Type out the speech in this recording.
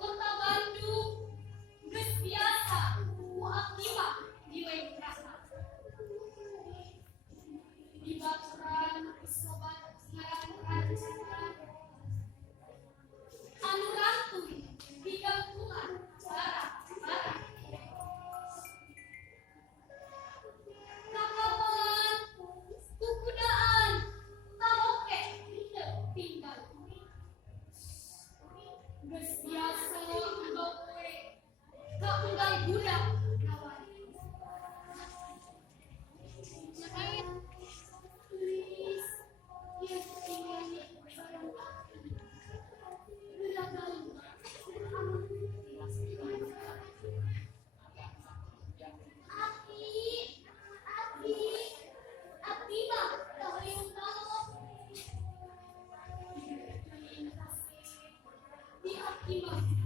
Kota Bandung geus biasa ku abdi mah dilengkrahna. Di baturan sobat ngaran-ngaran anu rantum di gangkungan barang-barang. Kakabalan kukudaan taoke hidep tinggal. Geus biasa gawe ka unggal budak kawan. Please, yes, tinggalnya barang Abdi mah kahoyong tahu. Di abdi mah